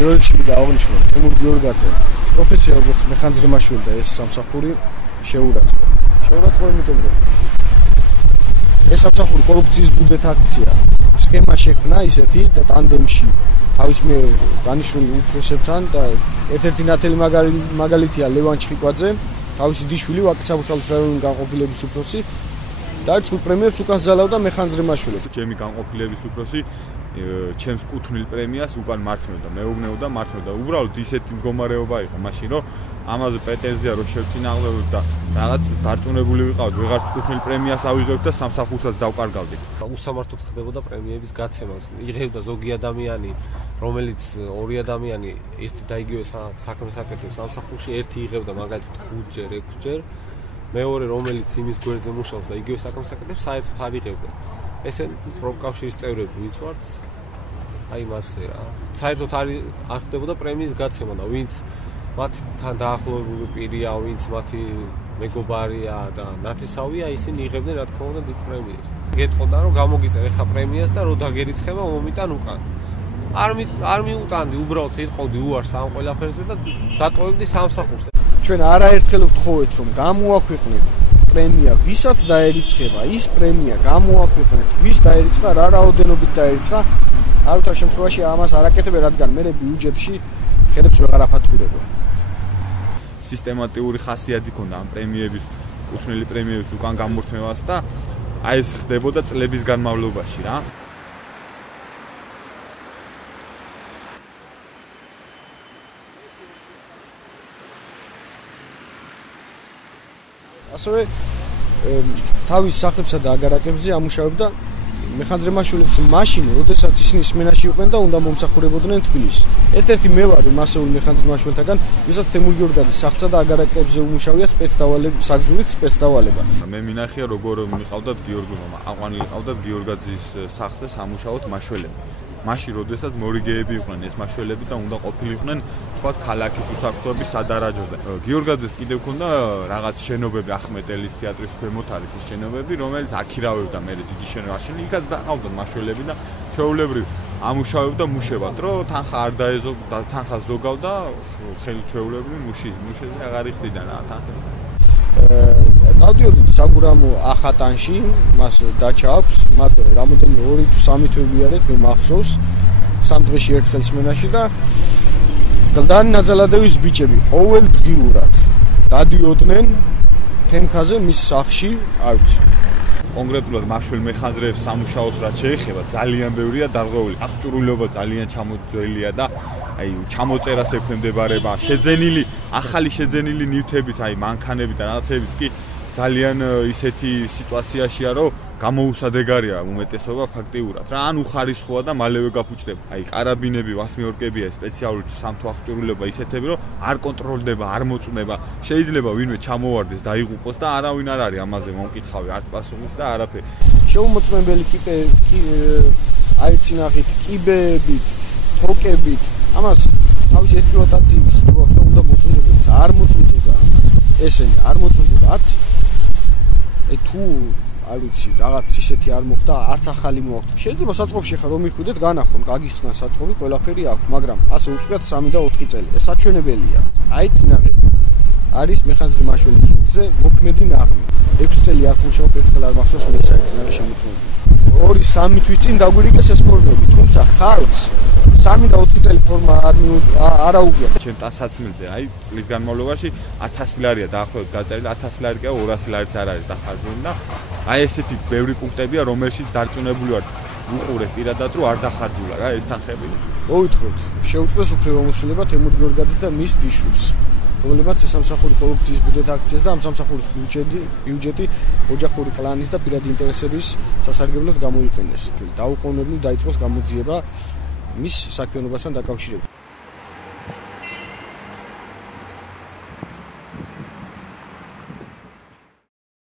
პირველ რიგში დააღნიშნოთ თემურ გიორგაძე პროფესია როგორც მეხანძრიმაშვილი და ეს სამსახური შეურაცხყოფა. შეურაცხყოფა იმიტომ რომ ეს სამსახური კორუფციის ბუდეთ აქცია. სქემა შექმნა ისეთი და ტანდემში თავის მიერ დანიშნული უფროსებთან და ერთ-ერთი ნათელი მაგალითია ლევან ჩხიკვაძე, თავისი დიშვილი ვაკისაბურთალოს რაიონული განყოფილების უფროსი და წყვილ პრემიებს უკან ზალავდა მეხანძრიმაშვილი. ჩემი განყოფილების უფროსი ჩემს კუთვნილ პრემიას უკან მართმევდა, მეუბნეოდა, მართმევდა. უბრალოდ ისეთი მდგომარეობა იყო მაშინ, რომ ამაზე პრეტენზია რო შევწინააღმდეგოთ და რაღაც დარწმუნებული ვიყავთ, ვეღარ კუთვნილ პრემიას ავიღებთ და სამსახურსაც დავკარგავდით. უსამართლოდ ხდებოდა პრემიების გაცემა. იღებდა ზოგი ადამიანი, რომელიც ორი ადამიანი ერთი და იგივე საქმეს აკეთებს სამსახურში, ერთი იღებდა მაგალითად 5-ჯერ, 6-ჯერ, მეორე რომელიც იმის გვერდზე მუშაობს და იგივე საქმეს აკეთებს, საერთოდ არ იღებდა. ესე პროფკავშირის წევრები ვინც ვართ, აი მათზე რა. საერთოდ არ ხდებოდა პრემიის გაცემა და ვინც მათთან დაახლოებული პირია, ვინც მათი მეგობარია და ნათესავია, ისინი იღებდნენ რა თქმა უნდა დიდ პრემიებს. გეტყოდა რომ გამოგიწერ ახლა პრემიას და რო დაგერიცხება მომიტან უკან. არ მიუტანდი, უბრალოდ ეთყოდი უარს ამ ყველაფერზე და დატოვებდი სამსახურს. ჩვენ არაერთხელ ვთხოვეთ რომ გამოაქვეყნეთ პრემია ვისაც დაერიცხება, ის პრემია გამოაქვეყნეთ ვის დაერიცხა, რა რაოდენობით დაერიცხა. არუთა შემთხვევაში ამას არ აკეთებენ, რადგან მე ბიუჯეტში ხელებს ვეღარ აფათურებო. სისტემატიური ხასიათი ქონდა ამ პრემიების, კუთვნილი პრემიების უკან გამორთმევას და აი ეს ხდებოდა წლების განმავლობაში რა. ასევე თავის სახლებსა და აგარაკებზე ამუშავებდა მეხანძრიმაშვილებს მაშინ, როდესაც ისინი სმენაში იყვნენ და უნდა მომსახურებოდნენ თბილისში. ერთ-ერთი მე ვარ მასეული მეხანძრიმაშვილთაგან, ვისაც თემურ გიორგაძის სახლსა და აგარაკებზე უმუშავია საგზურით სპეცდავალება. მე მინახია როგორ მიყავდათ გიორგულმა, აყვანილი ყავდათ გიორგაძის სახლზე სამუშაოდ მაშველები. მაშინ, როდესაც მორიგეები იყვნენ ეს მაშველები და უნდა ყოფილიყვნენ თქვათ ქალაქის უსაფრთხოების სადარაჯოზე. გიორგაძეს კიდევ ქონდა რაღაც შენობები, ახმეტელის თეატრის ქვემოთ არის ეს შენობები, რომელიც აქირავებდა მე დიდი შენობაში. იქაც დაყავდა მაშველები და ჩვეულებრივ ამუშავებდა მუშებად, რომ თანხა არ დაეზო და თანხა ზოგავდა ხელჩვეულებრივ მუშეზე აღარ იხდიდა რა თანხა. დავდიოდით საგურამო ახატანში, მას დაჩა აქვს, მათ რამოდენიმე 2 თუ 3 თვე ვიარეთ, მე მახსოვს 3 დღეში ერთხელ სმენაში და გლდანი ნაძალადევის ბიჭები ყოველდღიურად დადიოდნენ თემქაზე მის სახლში, არ ვიცი. კონკრეტულად მაშველ მეხანძრეებს სამუშაოს რაც შეეხება, ძალიან ბევრია დარღვეული. აღჭურვილობა ძალიან ჩამოძველია და აი ჩამოწერას ექვემდებარება. შეძენილი, ახალი შეძენილი ნივთებით, აი მანქანები და რაღაცებიც კი ძალიან ისეთი სიტუაციაშია, რომ გამოუსადეგარია უმეტესობა ფაქტიურად. რა ან უხარისხოა და მალევე გაფუჭდება. აი კარაბინები, ვასმიორკებია სპეციალური სამთო აღჭურვილობა ისეთები, რომ არ კონტროლდება, არ მოწმდება. შეიძლება ვინმე ჩამოვარდეს, დაიღუპოს და არავინ არ არის ამაზე მომკითხავი, არც პასუხის და არაფერი. შეუმოწმებელი აირჩინახით კიბეებით, თოკებით. ამას თავის ექსპლუატაციის თუ აქვს უნდა მოწმდებოდეს, არ მოწმდება ამას. ესენი არ მოწმდება, არც თუ არ ვიცი, რაღაც ისეთი არ მოხდა, არც ახალი მოხდა. შეიძლება საწყობში ხა რომ მიხვიდეთ, განახონ, გაგიხსნა საწყობი, ყველაფერი აქვს, მაგრამ ასე უწყვიათ 3 და 4 წელი. ეს საჩვენებელია. აი წინაღები. არის მეხანძრიმაშვილის სულზე მოქმედი ნაღმი. 6 წელი აქ მუშაობ, ერთხელ არ მახსოვს მე საერთოდ წინაღე შემოწმებული. 2-3 თვის წინ დაგვირიგეს ეს ფორმები, თუმცა ხალხს 3 და 4 წელი ფორმა არ აუგია. ჩემ ტანსაცმელზე აი წლის განმავლობაში 1000 ლარია დაახლოებით გაწერილი, 1000 ლარი კი 200 ლარიც არ არის დახარჯული და აი ესეთი ბევრი პუნქტებია, რომელშიც დარწმუნებული ვარ უყურე პირადად რომ არ დახარჯულა რა ეს თანხები. მოვითხრობთ, შეუწყეს უფლებამოსილება თემურ გიორგაძის და მის დიშვილს, რომლებმაც სამსახური კორუფციის ბუდეთ აქციას და ამ სამსახურის ბიუჯეტი ოჯახური კლანის და პირადი ინტერესების სასარგებლოდ გამოიყენეს. დაუყოვნებლივ დაიწყოს გამოძიება მის საქმიანობასთან დაკავშირებით.